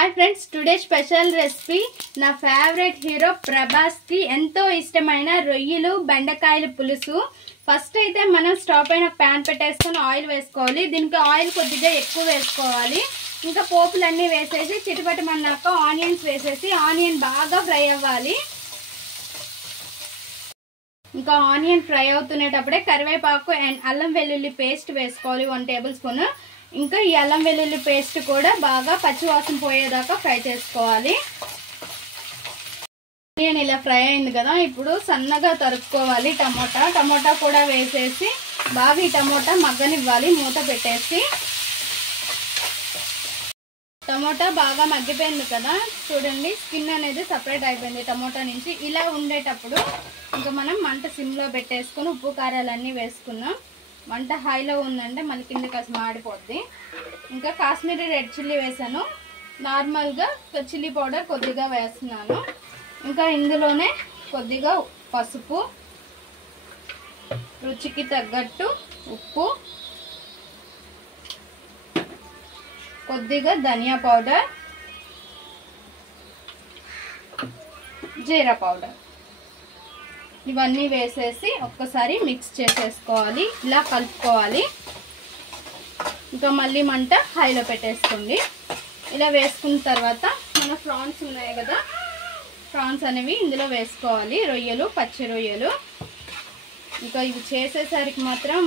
Hi friends today special recipe ना favourite hero Prabhas की ఎంతో ఇష్టమైన రొయ్యలు బెండకాయల పులుసు। ఫస్ట్ అయితే మనం స్టవ్ పైన పాన్ పెట్టేసుకొని ఆయిల్ వేసుకోవాలి। దీనికి ఆయిల్ కొద్దిగా ఎక్కువ వేసుకోవాలి। ఇంకా పోపులన్నీ వేసేసి చిటిపటమన్నాక ఆనియన్స్ వేసేసి ఆనియన్ బాగా ఫ్రై అవ్వాలి। ఇంకా ఆనియన్ ఫ్రై అవుతునేటప్పుడే కరివేపాకు అండ్ అల్లం వెల్లుల్లి పేస్ట్ వేసుకోవాలి 1 టేబుల్ స్పూన్। ఇంకా ఈ అల్లం వెల్లుల్లి పేస్ట్ కూడా బాగా పచ్చి వాసన పోయేదాకా ఫ్రై చేసుకోవాలి। ఆనియన్ ఇలా ఫ్రై అయింది కదా, ఇప్పుడు సన్నగా తరుక్కోవాలి టమోటా కూడా వేసేసి బాగా ఈ టమోటా మగ్గనివ్వాలి మూత పెట్టేసి। టమోటా బాగా మగ్గిపోయింది కదా, చూడండి స్కిన్ అనేది సెపరేట్ అయిపోయింది టమోటా నుంచి। ఇలా ఉండేటప్పుడు ఇంకా మనం మంట సిమ్లో పెట్టేసుకొని ఉప్పు కారాలన్నీ వేసుకున్నాం। మంట హైలో ఉందంటే మళ్ళీ కింద కాస్త మాడిపోద్ది। ఇంకా కాశ్మీరీ రెడ్ చిల్లీ వేసాను, నార్మల్గా చిల్లీ పౌడర్ కొద్దిగా వేస్తున్నాను। ఇంకా ఇందులోనే కొద్దిగా పసుపు, రుచికి తగ్గట్టు ఉప్పు, కొద్దిగా ధనియా పౌడర్, జీరా పౌడర్ ఇవన్నీ వేసేసి ఒక్కసారి మిక్స్ చేసేసుకోవాలి, ఇలా కలుపుకోవాలి। ఇంకా మళ్ళీ మంట హైలో పెట్టేసుకోండి। ఇలా వేసుకున్న తర్వాత మన ప్రాన్స్ ఉన్నాయి కదా, ప్రాన్స్ అనేవి ఇందులో వేసుకోవాలి, రొయ్యలు పచ్చి రొయ్యలు। ఇంకా ఇవి చేసేసరికి మాత్రం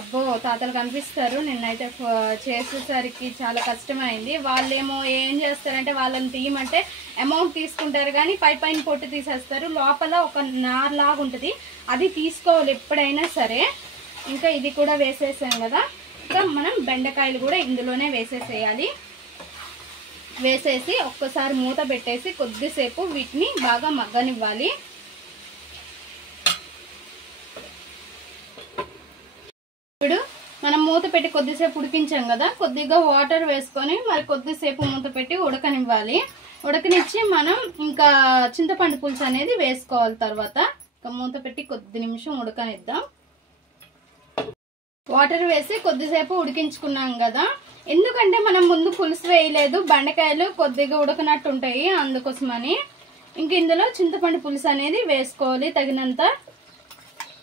అబ్బో తాతలు కనిపిస్తారు, నిన్నైతే చేసేసరికి చాలా కష్టమైంది। వాళ్ళేమో ఏం చేస్తారంటే వాళ్ళని తీయమంటే అమౌంట్ తీసుకుంటారు కానీ పైన పొట్టు తీసేస్తారు, లోపల ఒక నార్ లాగా ఉంటుంది, అది తీసుకోవాలి ఎప్పుడైనా సరే। ఇంకా ఇది కూడా వేసేసాం కదా, ఇంకా మనం బెండకాయలు కూడా ఇందులోనే వేసేసేయాలి। వేసేసి ఒక్కసారి మూత పెట్టేసి కొద్దిసేపు వీటిని బాగా మగ్గనివ్వాలి। ఇప్పుడు మనం మూత పెట్టి కొద్దిసేపు ఉడికించాం కదా, కొద్దిగా వాటర్ వేసుకొని మరి కొద్దిసేపు మూత పెట్టి ఉడకనివ్వాలి। ఉడకనిచ్చి మనం ఇంకా చింతపండు పులుసు అనేది వేసుకోవాలి। తర్వాత ఇంకా మూత పెట్టి కొద్ది నిమిషం ఉడకనిద్దాం। వాటర్ వేసి కొద్దిసేపు ఉడికించుకున్నాం కదా, ఎందుకంటే మనం ముందు పులుసు వేయలేదు, బెండకాయలు కొద్దిగా ఉడకనట్టు ఉంటాయి అందుకోసమని। ఇంక ఇందులో చింతపండు పులుసు అనేది వేసుకోవాలి, తగినంత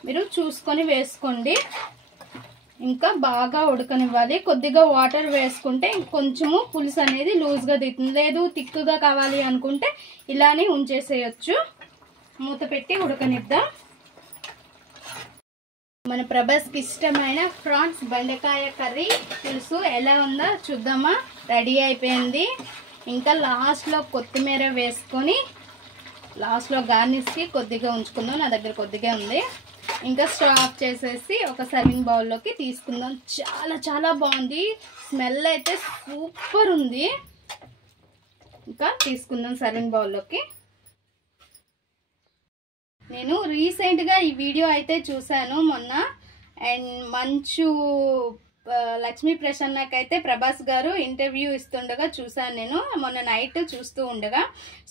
మీరు చూసుకొని వేసుకోండి। ఇంకా బాగా ఉడకనివ్వాలి, కొద్దిగా వాటర్ వేసుకుంటే కొంచెము పులుసు అనేది లూజ్గా దిగుతుంది, లేదు తిక్కుగా కావాలి అనుకుంటే ఇలానే ఉంచేసేయచ్చు। మూత పెట్టి ఉడకనిద్దాం। మన ప్రభాస్కి ఇష్టమైన ప్రాన్స్ బెండకాయ కర్రీ పులుసు ఎలా ఉందో చూద్దామా। రెడీ అయిపోయింది। ఇంకా లాస్ట్లో కొత్తిమీర వేసుకొని లాస్ట్లో గార్నిష్కి కొద్దిగా ఉంచుకుందాం, నా దగ్గర కొద్దిగా ఉంది। ఇంకా స్టవ్ ఆఫ్ చేసేసి ఒక సర్వింగ్ బౌల్లోకి తీసుకుందాం। చాలా చాలా బాగుంది, స్మెల్ అయితే సూపర్ ఉంది। ఇంకా తీసుకుందాం సర్వింగ్ బౌల్లోకి। నేను రీసెంట్గా ఈ వీడియో అయితే చూశాను మొన్న, అండ్ మంచు లక్ష్మీ ప్రసన్నకైతే ప్రభాస్ గారు ఇంటర్వ్యూ ఇస్తుండగా చూశాను నేను మొన్న నైట్ చూస్తూ ఉండగా।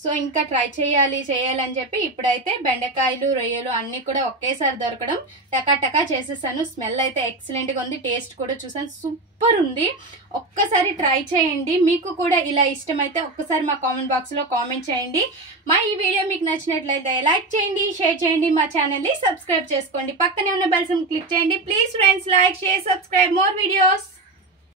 సో ఇంకా ట్రై చేయాలి అని చెప్పి ఇప్పుడైతే బెండకాయలు రొయ్యలు అన్నీ కూడా ఒకేసారి దొరకడం టకా చేసేసాను। స్మెల్ అయితే ఎక్సలెంట్గా ఉంది, టేస్ట్ కూడా చూసాను సూపర్ ఉంది। ఒక్కసారి ట్రై చేయండి, మీకు కూడా ఇలా ఇష్టమైతే ఒక్కసారి మా కామెంట్ బాక్స్లో కామెంట్ చేయండి। మా ఈ వీడియో మీకు నచ్చినట్లయితే లైక్ చేయండి, షేర్ చేయండి, మా ఛానల్ని సబ్స్క్రైబ్ చేసుకోండి, పక్కనే ఉన్న బెల్ సింబల్ క్లిక్ చేయండి। Please friends like share subscribe more videos.